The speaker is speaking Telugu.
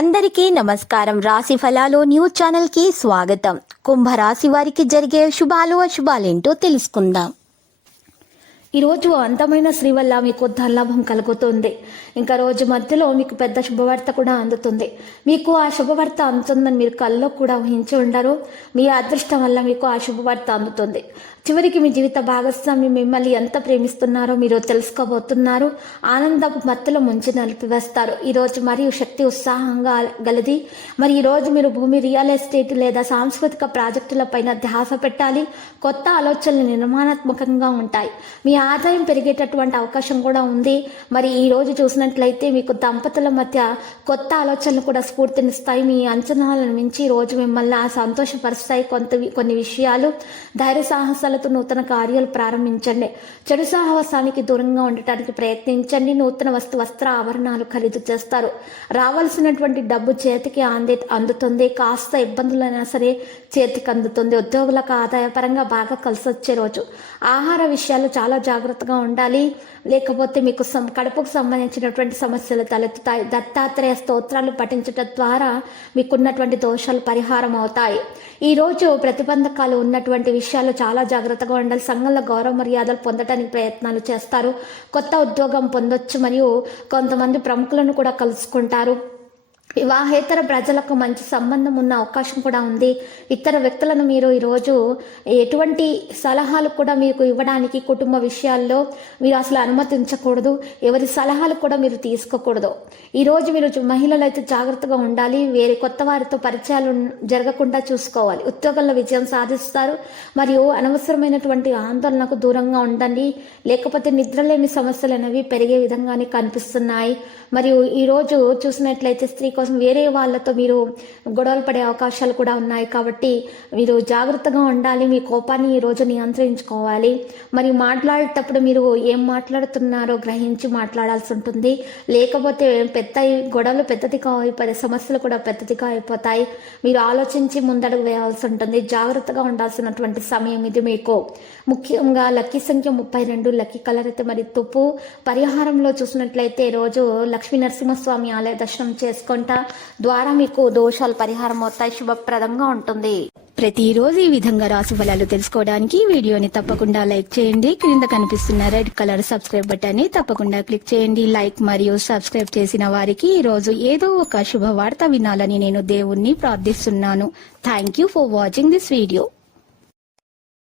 అందరికీ నమస్కారం. రాశి ఫలాలు న్యూస్ ఛానల్ కి స్వాగతం. కుంభరాశి వారికి జరిగే శుభాలు అశుభాలేంటో తెలుసుకుందాం. ఈరోజు అందమైన స్త్రీ వల్ల మీకు ధనలాభం కలుగుతుంది. ఇంకా రోజు మధ్యలో మీకు పెద్ద శుభవార్త కూడా అందుతుంది. మీకు ఆ శుభవార్త అందుతుందని మీరు కల్లో కూడా ఊహించి ఉండరు. మీ అదృష్టం వల్ల మీకు ఆ శుభవార్త అందుతుంది. చివరికి మీ జీవిత భాగస్వామి మిమ్మల్ని ఎంత ప్రేమిస్తున్నారో మీరు తెలుసుకోబోతున్నారు. ఆనందపు మత్తులో ముంచి నలిపివేస్తారు. ఈరోజు మరియు శక్తి ఉత్సాహంగా గలది. మరి ఈరోజు మీరు భూమి, రియల్ ఎస్టేట్ లేదా సాంస్కృతిక ప్రాజెక్టుల పైన ధ్యాస పెట్టాలి. కొత్త ఆలోచనలు నిర్మాణాత్మకంగా ఉంటాయి. మీ ఆదాయం పెరిగేటటువంటి అవకాశం కూడా ఉంది. మరి ఈ రోజు చూసినట్లయితే మీకు దంపతుల మధ్య కొత్త ఆలోచనలు కూడా స్ఫూర్తినిస్తాయి. మీ అంచనాలను మించి రోజు మిమ్మల్ని సంతోషపరుస్తాయి. కొన్ని విషయాలు ధైర్య సాహసాలతో నూతన కార్యాలు ప్రారంభించండి. చెడు సాహసానికి దూరంగా ఉండటానికి ప్రయత్నించండి. నూతన వస్త్ర ఆభరణాలు ఖరీదు చేస్తారు. రావాల్సినటువంటి డబ్బు చేతికి అందుతుంది. కాస్త ఇబ్బందులైనా సరే చేతికి అందుతుంది. ఉద్యోగులకు ఆదాయపరంగా బాగా కలిసి వచ్చే రోజు. ఆహార విషయాలు చాలా జాగ్రత్తగా ఉండాలి, లేకపోతే మీకు కడుపుకు సంబంధించినటువంటి సమస్యలు తలెత్తుతాయి. దత్తాత్రేయ స్తోత్రాలు పఠించడం ద్వారా మీకున్నటువంటి దోషాలు పరిహారం అవుతాయి. ఈ రోజు ప్రతిబంధకాలు ఉన్నటువంటి విషయాలు చాలా జాగ్రత్తగా ఉండాలి. సంఘంలో గౌరవ మర్యాదలు పొందడానికి ప్రయత్నాలు చేస్తారు. కొత్త ఉద్యోగం పొందొచ్చు. మరియు కొంతమంది ప్రముఖులను కూడా కలుసుకుంటారు. వివాహేతర ప్రజలకు మంచి సంబంధం ఉన్న అవకాశం కూడా ఉంది. ఇతర వ్యక్తులను మీరు ఈరోజు ఎటువంటి సలహాలు కూడా మీకు ఇవ్వడానికి కుటుంబ విషయాల్లో మీరు అసలు అనుమతించకూడదు. ఎవరి సలహాలు కూడా మీరు తీసుకోకూడదు. ఈరోజు మీరు మహిళలు అయితే జాగ్రత్తగా ఉండాలి. వేరే కొత్త వారితో పరిచయాలు జరగకుండా చూసుకోవాలి. ఉద్యోగంలో విజయం సాధిస్తారు. మరియు అనవసరమైనటువంటి ఆందోళనకు దూరంగా ఉండండి, లేకపోతే నిద్రలేని సమస్యలు అనేవి పెరిగే విధంగానే కనిపిస్తున్నాయి. మరియు ఈరోజు చూసినట్లయితే స్త్రీ కోసం వేరే వాళ్ళతో మీరు గొడవలు పడే అవకాశాలు కూడా ఉన్నాయి. కాబట్టి మీరు జాగ్రత్తగా ఉండాలి. మీ కోపాన్ని ఈరోజు నియంత్రించుకోవాలి. మరి మాట్లాడేటప్పుడు మీరు ఏం మాట్లాడుతున్నారో గ్రహించి మాట్లాడాల్సి ఉంటుంది. లేకపోతే గొడవలు పెద్దదిగా అయిపోతాయి, సమస్యలు కూడా పెద్దదిగా అయిపోతాయి. మీరు ఆలోచించి ముందడుగు వేయాల్సి ఉంటుంది. జాగ్రత్తగా ఉండాల్సినటువంటి సమయం ఇది. మీకు ముఖ్యంగా లక్కీ సంఖ్య 32, లక్కీ కలర్ అయితే మరి తుప్పు. పరిహారంలో చూసినట్లయితే రోజు లక్ష్మీ నరసింహస్వామి ఆలయ దర్శనం చేసుకుంటా ద్వారా మీకు దోషాలు పరిహారం అవుతాయి. శుభప్రదంగా ఉంటుంది. ప్రతిరోజు ఈ విధంగా రాశి ఫలాలు తెలుసుకోవడానికి వీడియోని తప్పకుండా లైక్ చేయండి. క్రింద కనిపిస్తున్న రెడ్ కలర్ సబ్స్క్రైబ్ బటన్ ని తప్పకుండా క్లిక్ చేయండి. లైక్ మరియు సబ్స్క్రైబ్ చేసిన వారికి ఈ రోజు ఏదో ఒక శుభవార్త వినాలని నేను దేవుణ్ణి ప్రార్థిస్తున్నాను. Thank you for watching this video.